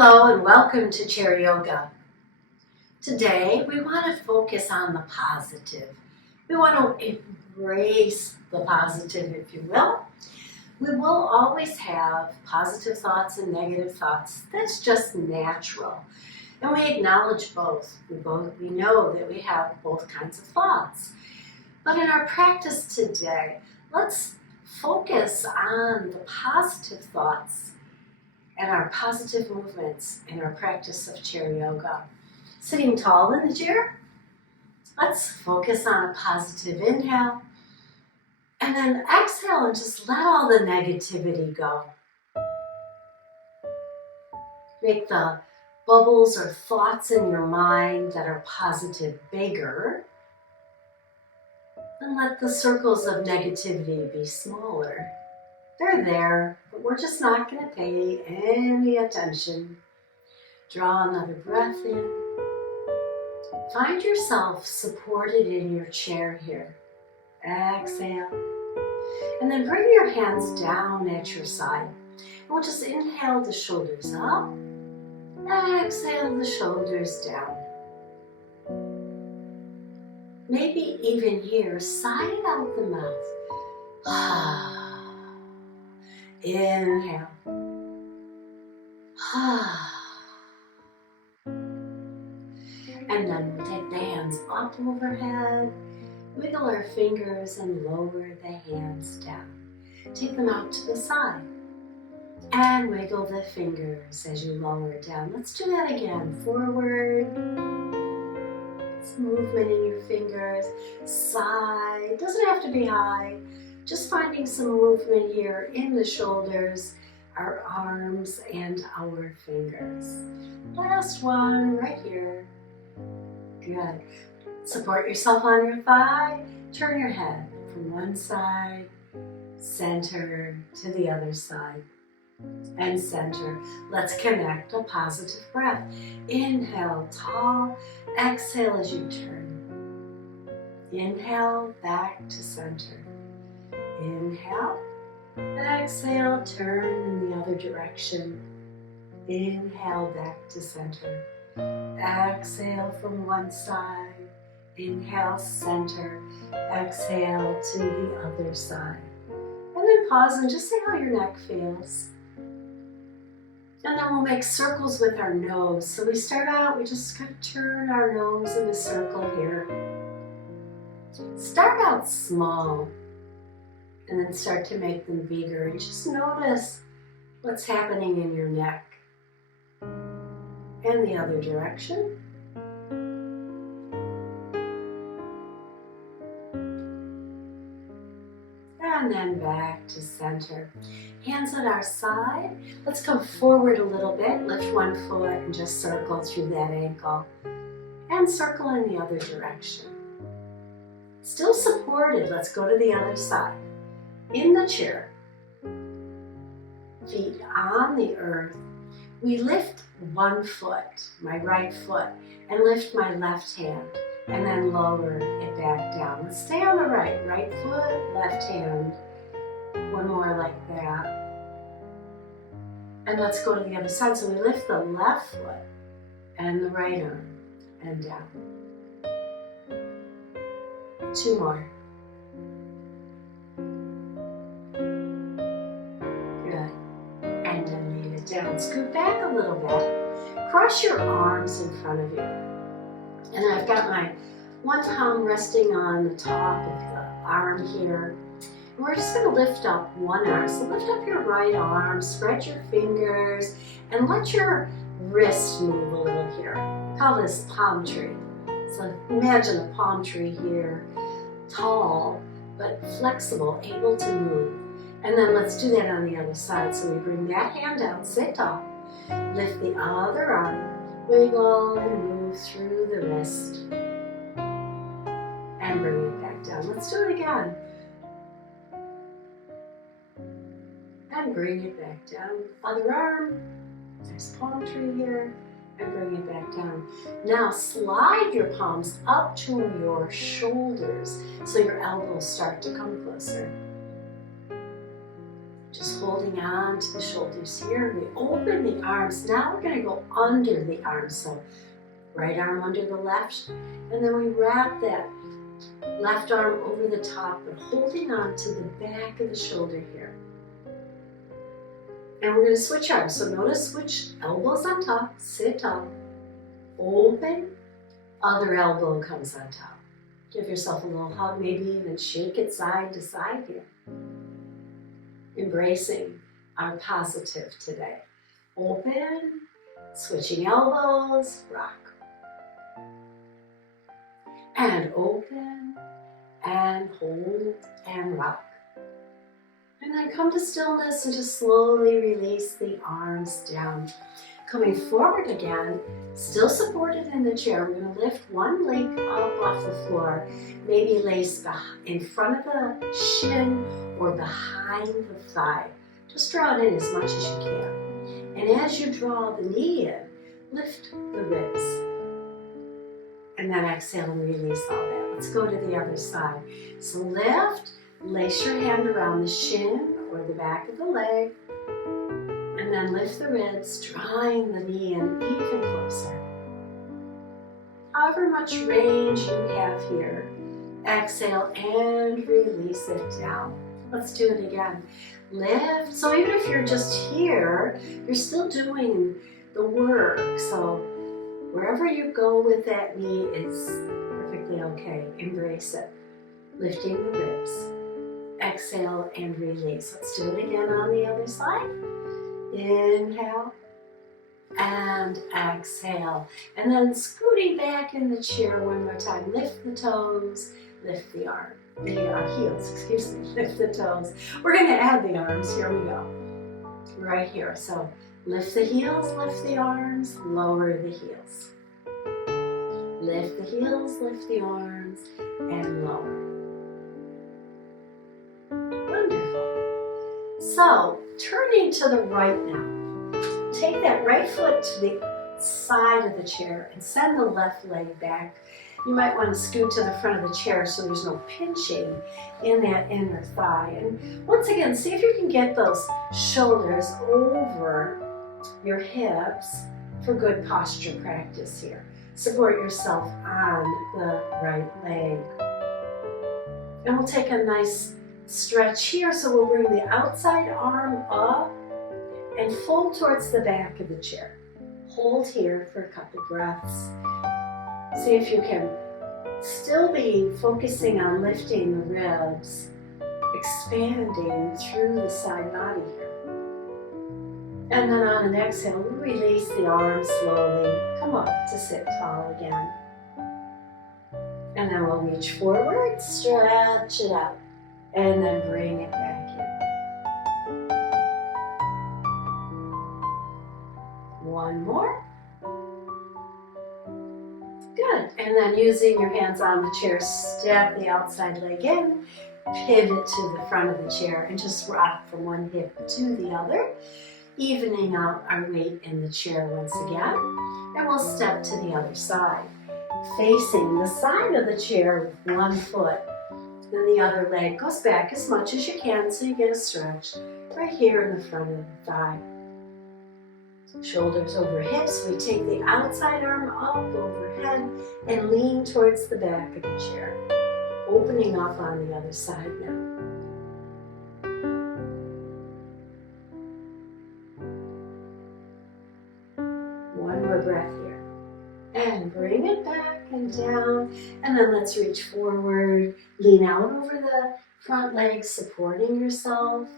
Hello and welcome to Chair Yoga. Today we want to focus on the positive. We want to embrace the positive, if you will. We will always have positive thoughts and negative thoughts. That's just natural. And we acknowledge both. We know that we have both kinds of thoughts. But in our practice today, let's focus on the positive thoughts and our positive movements in our practice of chair yoga. Sitting tall in the chair, let's focus on a positive inhale, and then exhale and just let all the negativity go. Make the bubbles or thoughts in your mind that are positive bigger, and let the circles of negativity be smaller. They're there, but we're just not going to pay any attention. Draw another breath in. Find yourself supported in your chair here. Exhale. And then bring your hands down at your side. And we'll just inhale the shoulders up. Exhale the shoulders down. Maybe even here, sigh it out the mouth. Inhale. And then we'll take the hands up overhead, wiggle our fingers and lower the hands down. Take them out to the side and wiggle the fingers as you lower it down. Let's do that again. Forward. Some movement in your fingers. Side. Doesn't have to be high. Just finding some movement here in the shoulders, our arms, and our fingers. Last one right here. Good. Support yourself on your thigh. Turn your head from one side, center to the other side, and center. Let's connect a positive breath. Inhale, tall. Exhale as you turn. Inhale, back to center. Inhale, exhale, turn in the other direction. Inhale, back to center. Exhale from one side. Inhale, center. Exhale to the other side. And then pause and just see how your neck feels. And then we'll make circles with our nose. So we start out, we just kind of turn our nose in a circle here. Start out small. And then start to make them bigger. And just notice what's happening in your neck. And the other direction. And then back to center. Hands at our side. Let's come forward a little bit. Lift one foot and just circle through that ankle. And circle in the other direction. Still supported. Let's go to the other side. In the chair, feet on the earth, we lift one foot, my right foot, and lift my left hand, and then lower it back down. Let's stay on the right foot, left hand, one more like that. And let's go to the other side. So we lift the left foot and the right arm and down. Two more. Down. Scoot back a little bit. Cross your arms in front of you. And then I've got my one palm resting on the top of the arm here. And we're just going to lift up one arm. So lift up your right arm, spread your fingers, and let your wrist move a little here. We call this palm tree. So imagine a palm tree here, tall, but flexible, able to move. And then let's do that on the other side. So we bring that hand down, sit tall, lift the other arm, wiggle and move through the wrist, and bring it back down. Let's do it again. And bring it back down. Other arm, there's palm tree here, and bring it back down. Now slide your palms up to your shoulders so your elbows start to come closer. Just holding on to the shoulders here. We open the arms. Now we're going to go under the arms. So right arm under the left, and then we wrap that left arm over the top, but holding on to the back of the shoulder here. And we're going to switch arms. So notice which elbows on top, sit up, open, other elbow comes on top. Give yourself a little hug, maybe even shake it side to side here. Embracing our positive today. Open, switching elbows, rock. And open, and hold, and rock. And then come to stillness and just slowly release the arms down. Coming forward again, still supported in the chair. We're going to lift one leg up off the floor, maybe lace in front of the shin or behind the thigh. Just draw it in as much as you can. And as you draw the knee in, lift the ribs. And then exhale and release all that. Let's go to the other side. So lift, lace your hand around the shin or the back of the leg, and then lift the ribs, drawing the knee in even closer. However much range you have here, exhale and release it down. Let's do it again. Lift. So even if you're just here, you're still doing the work. So wherever you go with that knee, it's perfectly okay. Embrace it. Lifting the ribs. Exhale and release. Let's do it again on the other side. Inhale and exhale. And then scooting back in the chair one more time. Lift the toes, lift the arm. The heels, excuse me, lift the toes. We're going to add the arms. Here we go. Right here. So lift the heels, lift the arms, lower the heels. Lift the heels, lift the arms, and lower. Wonderful. So, turning to the right now. Take that right foot to the side of the chair and send the left leg back. You might want to scoot to the front of the chair so there's no pinching in that inner thigh. And once again, see if you can get those shoulders over your hips for good posture practice here. Support yourself on the right leg. And we'll take a nice stretch here. So we'll bring the outside arm up and fold towards the back of the chair. Hold here for a couple breaths. See if you can still be focusing on lifting the ribs, expanding through the side body here. And then on an exhale, we'll release the arms slowly. Come up to sit tall again. And then we'll reach forward, stretch it out, and then bring it back in. One more. Good. And then using your hands on the chair, step the outside leg in, pivot to the front of the chair, and just rock from one hip to the other, evening out our weight in the chair once again. And we'll step to the other side, facing the side of the chair with one foot. Then the other leg goes back as much as you can so you get a stretch right here in the front of the thigh. Shoulders over hips, we take the outside arm up overhead and lean towards the back of the chair, opening up on the other side now. One more breath here. And bring it back and down. And then let's reach forward, lean out over the front legs, supporting yourself.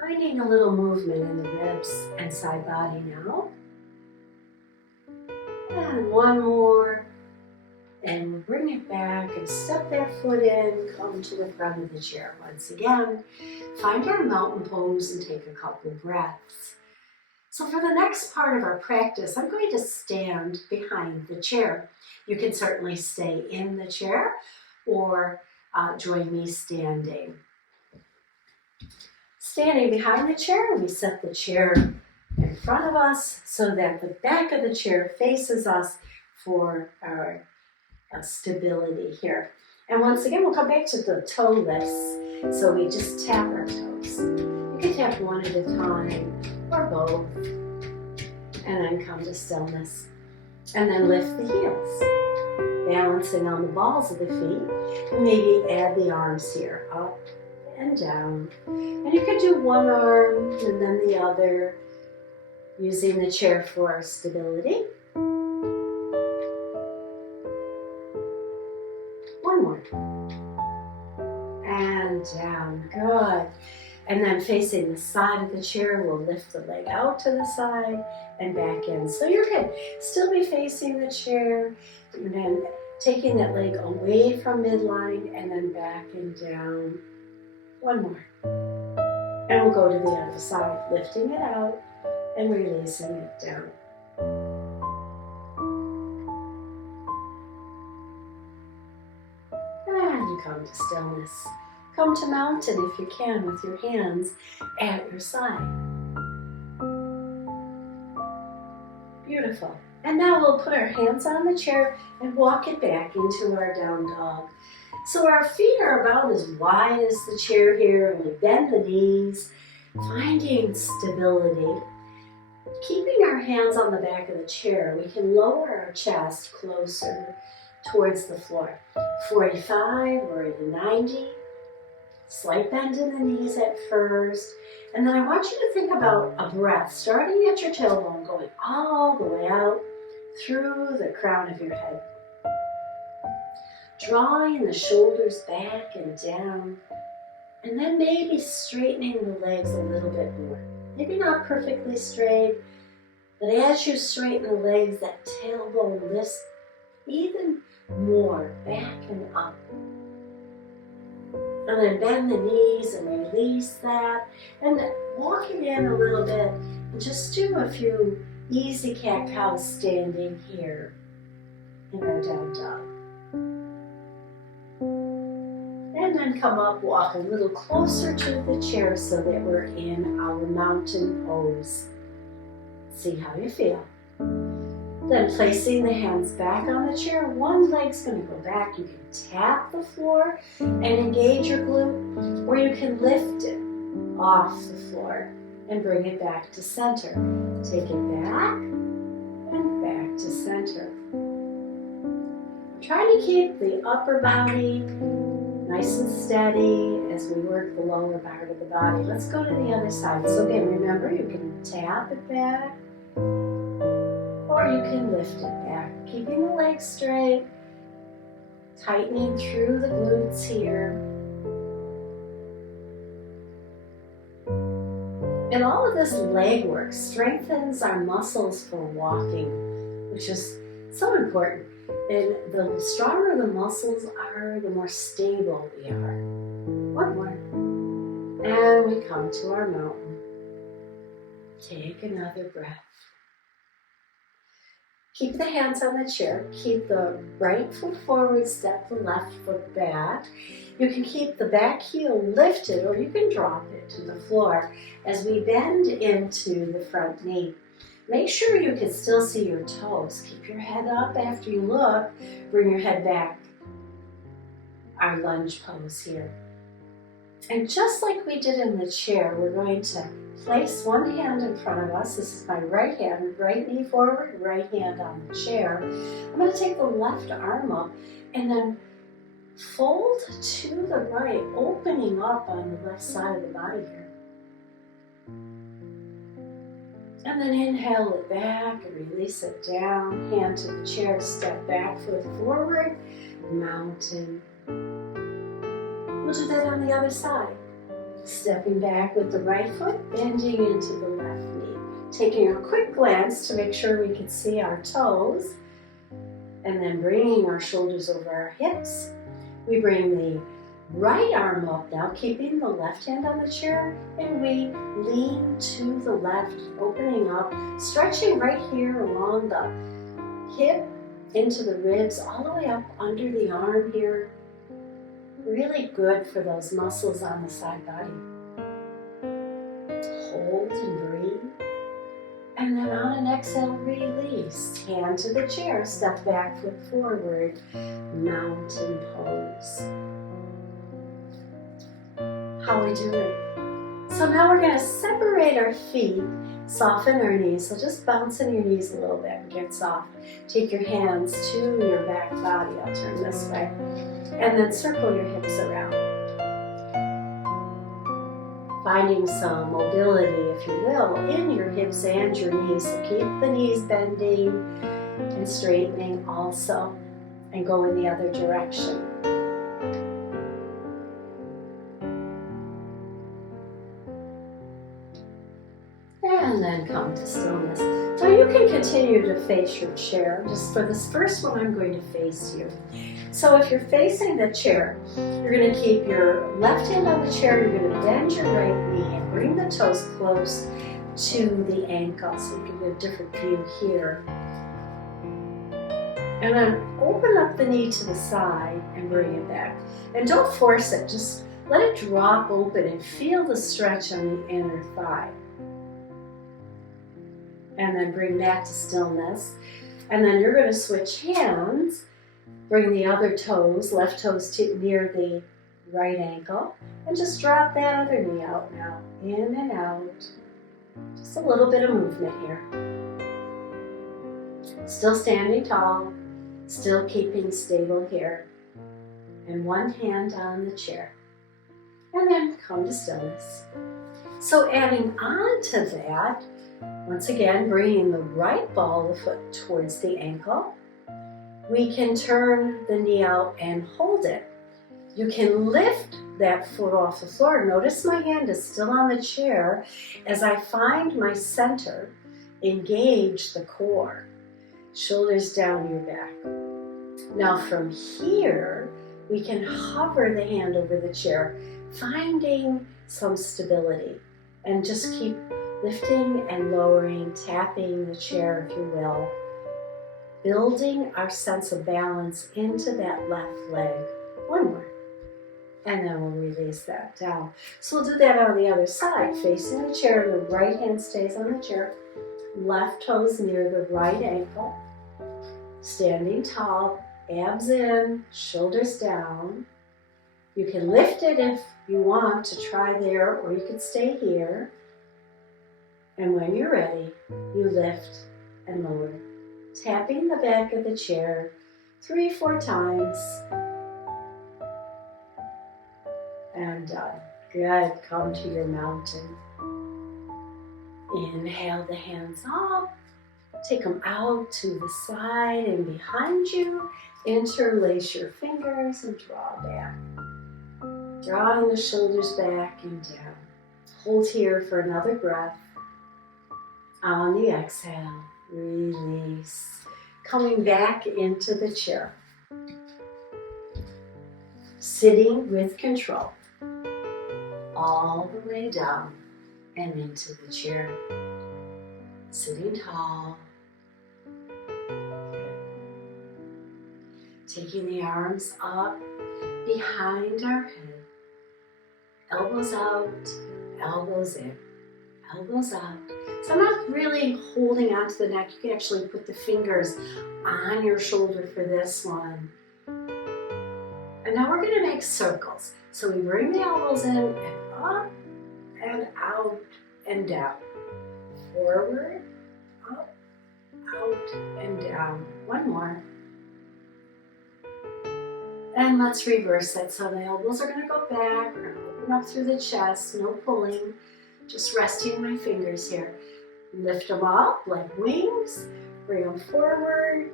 Finding a little movement in the ribs and side body now. And one more. And we'll bring it back and step that foot in, come to the front of the chair once again. Find our mountain pose and take a couple breaths. So for the next part of our practice, I'm going to stand behind the chair. You can certainly stay in the chair or join me standing. Standing behind the chair, we set the chair in front of us so that the back of the chair faces us for our stability here. And once again, we'll come back to the toe lifts. So we just tap our toes. You can tap one at a time or both. And then come to stillness. And then lift the heels. Balancing on the balls of the feet. And maybe add the arms here, up and down. And you could do one arm and then the other, using the chair for stability. One more. And down, good. And then facing the side of the chair, we'll lift the leg out to the side and back in. So you're good. Still be facing the chair, and then taking that leg away from midline and then back and down. One more. And we'll go to the other side, lifting it out and releasing it down. And you come to stillness. Come to mountain if you can with your hands at your side. Beautiful. And now we'll put our hands on the chair and walk it back into our down dog. So our feet are about as wide as the chair here, and we bend the knees, finding stability. Keeping our hands on the back of the chair, we can lower our chest closer towards the floor. 45 or at a 90. Slight bend in the knees at first. And then I want you to think about a breath starting at your tailbone, going all the way out through the crown of your head. Drawing the shoulders back and down. And then maybe straightening the legs a little bit more. Maybe not perfectly straight, but as you straighten the legs, that tailbone lifts even more back and up. And then bend the knees and release that. And walk it in a little bit. And just do a few easy cat-cows standing here in our down dog. And then come up, walk a little closer to the chair so that we're in our mountain pose. See how you feel. Then placing the hands back on the chair, one leg's going to go back. You can tap the floor and engage your glute, or you can lift it off the floor and bring it back to center. Take it back and back to center. Try to keep the upper body nice and steady as we work the lower part of the body. Let's go to the other side. So again, remember, you can tap it back, or you can lift it back, keeping the legs straight, tightening through the glutes here. And all of this leg work strengthens our muscles for walking, which is so important. And the stronger the muscles are, the more stable we are. One more. And we come to our mountain. Take another breath. Keep the hands on the chair. Keep the right foot forward, step the left foot back. You can keep the back heel lifted, or you can drop it to the floor as we bend into the front knee. Make sure you can still see your toes. Keep your head up after you look. Bring your head back. Our lunge pose here. And just like we did in the chair, we're going to place one hand in front of us. This is my right hand, right knee forward, right hand on the chair. I'm going to take the left arm up and then fold to the right, opening up on the left side of the body here. And then inhale it back and release it down. Hand to the chair, step back, foot forward, mountain. We'll do that on the other side. Stepping back with the right foot, bending into the left knee. Taking a quick glance to make sure we can see our toes. And then bringing our shoulders over our hips. We bring the right arm up now, keeping the left hand on the chair, and we lean to the left, opening up, stretching right here along the hip, into the ribs, all the way up under the arm here. Really good for those muscles on the side body. Hold and breathe. And then on an exhale, release. Hand to the chair, step back, foot forward, mountain pose. How are we doing? So now we're going to separate our feet, soften our knees. So just bouncing your knees a little bit and get soft. Take your hands to your back body. I'll turn this way. And then circle your hips around. Finding some mobility, if you will, in your hips and your knees. So keep the knees bending and straightening also, and go in the other direction. And then come to stillness. So you can continue to face your chair. Just for this first one, I'm going to face you. So if you're facing the chair, you're going to keep your left hand on the chair, you're going to bend your right knee and bring the toes close to the ankle so you can get a different view here. And then open up the knee to the side and bring it back. And don't force it, just let it drop open and feel the stretch on the inner thigh. And then bring back to stillness. And then you're going to switch hands. Bring the other toes, left toes to near the right ankle, and just drop that other knee out now, in and out. Just a little bit of movement here. Still standing tall, still keeping stable here. And one hand on the chair. And then come to stillness. So adding on to that, once again, bringing the right ball of the foot towards the ankle. We can turn the knee out and hold it. You can lift that foot off the floor. Notice my hand is still on the chair as I find my center, engage the core. Shoulders down your back. Now from here, we can hover the hand over the chair, finding some stability. And just keep lifting and lowering, tapping the chair if you will. Building our sense of balance into that left leg. One more. And then we'll release that down. So we'll do that on the other side. Facing the chair, the right hand stays on the chair. Left toes near the right ankle. Standing tall, abs in, shoulders down. You can lift it if you want to try there, or you can stay here. And when you're ready, you lift and lower. Tapping the back of the chair 3-4 times. And done. Good. Come to your mountain. Inhale the hands up. Take them out to the side and behind you. Interlace your fingers and draw back. Drawing the shoulders back and down. Hold here for another breath. On the exhale. Release. Coming back into the chair. Sitting with control. All the way down and into the chair. Sitting tall. Good. Taking the arms up behind our head. Elbows out, elbows in. Elbows out. So I'm not really holding onto the neck. You can actually put the fingers on your shoulder for this one. And now we're going to make circles. So we bring the elbows in and up and out and down. Forward, up, out, and down. One more. And let's reverse that. So the elbows are going to go back. We're going to open up through the chest. No pulling. Just resting my fingers here. Lift them up like wings. Bring them forward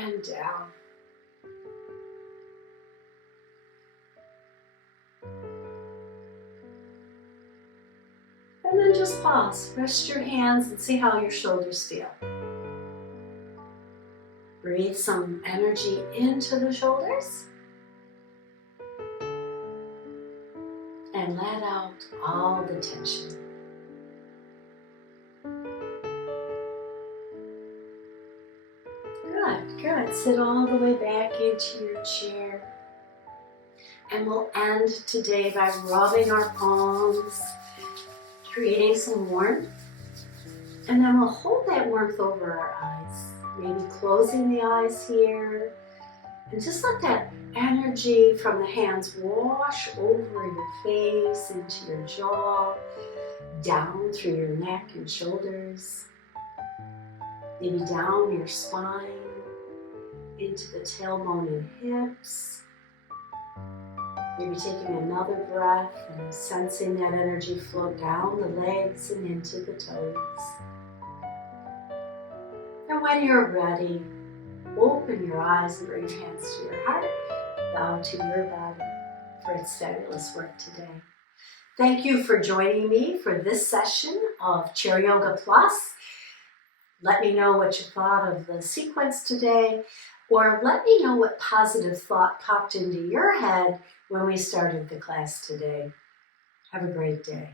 and down. And then just pause. Rest your hands and see how your shoulders feel. Breathe some energy into the shoulders. And let out all the tension. Good, good. Sit all the way back into your chair. And we'll end today by rubbing our palms, creating some warmth. And then we'll hold that warmth over our eyes, maybe closing the eyes here. And just let that energy from the hands wash over your face, into your jaw, down through your neck and shoulders, maybe down your spine, into the tailbone and hips. Maybe taking another breath and sensing that energy flow down the legs and into the toes. And when you're ready, open your eyes and bring your hands to your heart. Bow to your body for its fabulous work today. Thank you for joining me for this session of Chair Yoga Plus. Let me know what you thought of the sequence today, or let me know what positive thought popped into your head when we started the class today. Have a great day.